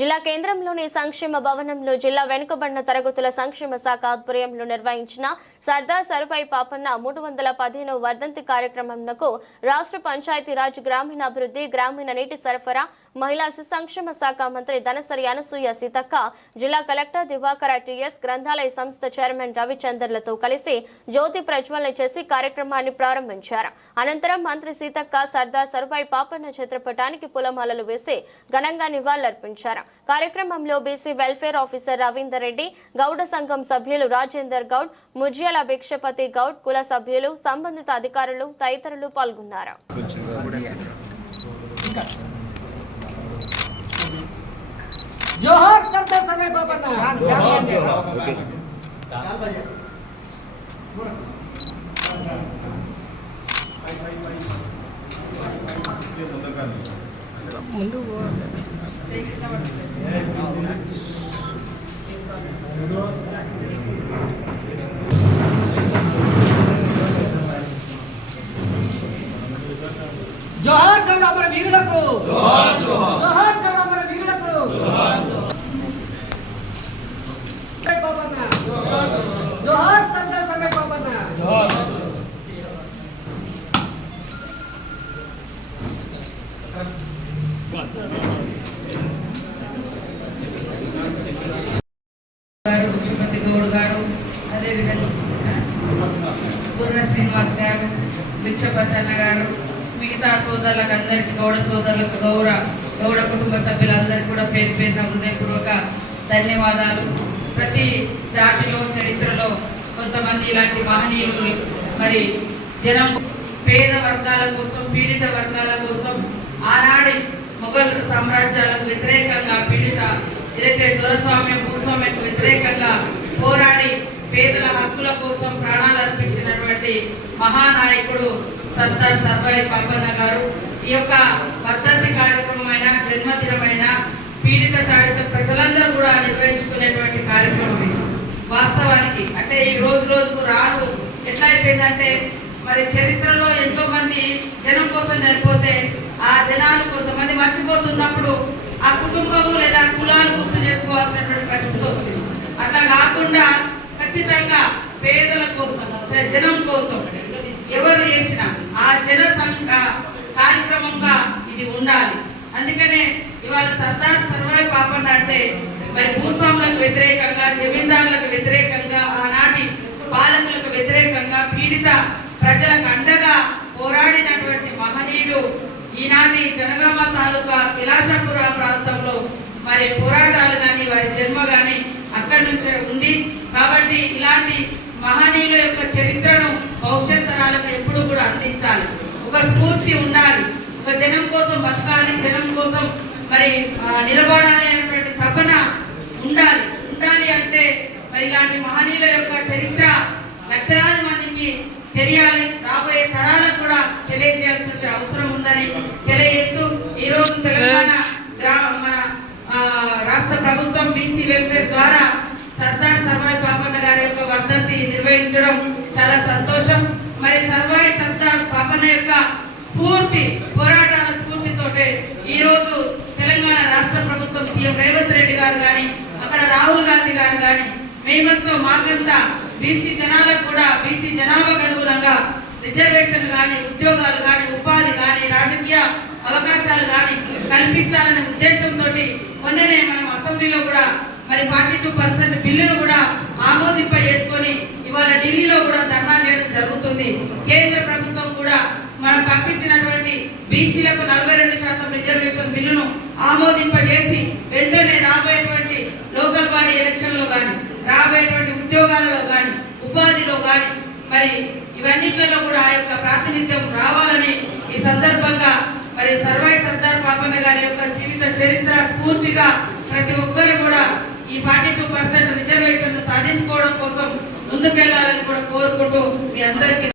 జిల్లా కేంద్రంలోని సంక్షేమ భవనంలో జిల్లా వెనుకబడిన తరగతుల సంక్షేమ శాఖ ఆధ్వర్యంలో నిర్వహించిన సర్దార్ సర్వాయి పాపన్న మూడు వందల పదిహేను వర్ధంతి కార్యక్రమంకు రాష్ట్ర పంచాయతీరాజ్ గ్రామీణాభివృద్ధి గ్రామీణ నీటి సరఫరా మహిళా శిశు సంక్షేమ శాఖ మంత్రి ధనసరి అనసూయ సీతక్క జిల్లా కలెక్టర్ దివాకర టీఎస్ గ్రంథాలయ సంస్థ చైర్మన్ రవిచందర్లతో కలిసి జ్యోతి ప్రజ్వలన చేసి కార్యక్రమాన్ని ప్రారంభించారు. అనంతరం మంత్రి సీతక్క సర్దార్ సర్వాయి పాపన్న చిత్రపటానికి పూలమాలలు వేసి ఘనంగా నివాళులర్పించారు. కార్యక్రమంలో BC welfare officer Ravinder Reddy Gowda సంఘం సభ్యులు రాజేందర్ గౌడ్ ముజ్యాల భిక్షపతి గౌడ్ కుల సభ్యులు సంబంధిత అధికారులు తదితరులు పాల్గొన్నారు. జోహార్ సర్దార్ సర్వాయి బాబన్న జోహార్ గౌడ మన వీరులకు. జోహార్ గౌడ మన వీరులకు. సర్వాయి బాబన్న జోహార్ సర్దార్ సర్వాయి బాబన్న గారు ముఖ్యమంత్రి గౌడ్ గారు అదేవిధంగా బుర్ర శ్రీనివాస్ గారు భిక్షపతన్న గారు మిగతా సోదరులకు అందరికీ గౌడ సోదరులకు గౌర గౌడ కుటుంబ సభ్యులందరికీ కూడా పేరు పేరున హృదయపూర్వక ధన్యవాదాలు. ప్రతి జాతిలో చరిత్రలో కొంతమంది ఇలాంటి మహనీయులు మరి జనం పేద వర్గాల కోసం పీడిత వర్గాల కోసం ఆనాడి మొఘల్ సామ్రాజ్యాలకు వ్యతిరేకంగా పీడిత ఏదైతే దొరస్వామ్యం భూస్వామ్యకు వ్యతిరేకంగా పోరాడి పేదల హక్కుల కోసం ప్రాణాలు అర్పించినటువంటి మహానాయకుడు సర్దార్ సర్వాయి పాపన్న గారు. ఈ యొక్క వర్ధంతి కార్యక్రమమైన జన్మదినమైన పీడిత తాడిత ప్రజలందరూ కూడా నిర్వహించుకునేటువంటి కార్యక్రమం ఇది. వాస్తవానికి అంటే ఈ రోజు రోజుకు రాను ఎట్లా అయిపోయిందంటే మరి చరిత్రలో ఎంతో మంది జనం కోసం చనిపోతే ఆ జనాలు కొంతమంది జనం కోసం ఎవరు చేసిన ఆ జన కార్యక్రమంగా ఇది ఉండాలి. అందుకనే ఇవాళ సర్దార్ సర్వాయి పాపన్న అంటే మరి భూస్వాములకు వ్యతిరేకంగా జమీందారులకు వ్యతిరేకంగా ఆనాటి పాలకులకు వ్యతిరేకంగా పీడిత ప్రజలకు అండగా పోరాడినటువంటి మహనీయుడు ఈనాటి జనగామ తాలూకా కిలాషాపుర ప్రాంతంలో మరి పోరాటాలు కానీ వారి జన్మ కానీ అక్కడి నుంచే ఉంది. కాబట్టి ఇలాంటి మహనీయుల యొక్క చరిత్రను భవిష్యత్ తరాలకు ఎప్పుడు కూడా అందించాలి. ఒక స్ఫూర్తి ఉండాలి. ఒక జనం కోసం బతకాలి జనం కోసం మరి నిలబడాలి అనేటువంటి తపన ఉండాలి. ఉండాలి అంటే మరి ఇలాంటి మహనీయుల యొక్క చరిత్ర లక్షలాది మందికి తెలియాలి. రాబోయే తరాలకు కూడా తెలియజేయాల్సిన అవసరం ఉందని తెలియజేస్తూ ఈరోజు తెలంగాణ మన రాష్ట్ర ప్రభుత్వం బీసీ వెల్ఫేర్ ద్వారా సర్దార్ సర్వాయి పాపన్న గారి యొక్క వర్ధంతి నిర్వహించడం చాలా సంతోషం. మరి సర్వాయి సర్దార్ పాపన్న యొక్క స్ఫూర్తి పోరాటాల స్ఫూర్తితోటే ఈ రోజు తెలంగాణ రాష్ట్ర ప్రభుత్వం సీఎం రేవంత్ రెడ్డి గారు కానీ అక్కడ రాహుల్ గాంధీ గారు కానీ మేమంతా మాకంతా బీసీ జనాలకు కూడా బీసీ జనాభాకు అనుగుణంగా రిజర్వేషన్ కానీ ఉద్యోగాలు కానీ ఉపాధి కానీ రాజకీయ అవకాశాలు కానీ కల్పించాలనే ఉద్దేశంతో మొన్ననే మనం అసెంబ్లీలో కూడా మరి ఫార్టీ టూ పర్సెంట్ బిల్లును కూడా ఆమోదింప చేసుకొని ఇవాళ ఢిల్లీలో కూడా ధర్నా చేయడం జరుగుతుంది. కేంద్ర ప్రభుత్వం కూడా మనం పంపించినటువంటి బీసీలకు నలభై రెండు శాతం రిజర్వేషన్ బిల్లును ఆమోదింపజేసి వెంటనే రాబోయేటువంటి లోకల్ బాడీ ఎలక్షన్లో కానీ రాబోయేటువంటి ఉద్యోగాలలో కానీ ఉపాధిలో కానీ మరి ఇవన్నిట్లలో కూడా ఆ యొక్క ప్రాతినిధ్యం రావాలని ఈ సందర్భంగా మరి సర్వాయి సర్దార్ పాపన్న గారి యొక్క జీవిత చరిత్ర స్ఫూర్తిగా ప్రతి ఒక్కరు కూడా ఈ ఫార్టీ టూ పర్సెంట్ రిజర్వేషన్ సాధించుకోవడం కోసం ముందుకెళ్ళాలని కూడా కోరుకుంటూ మీ అందరికీ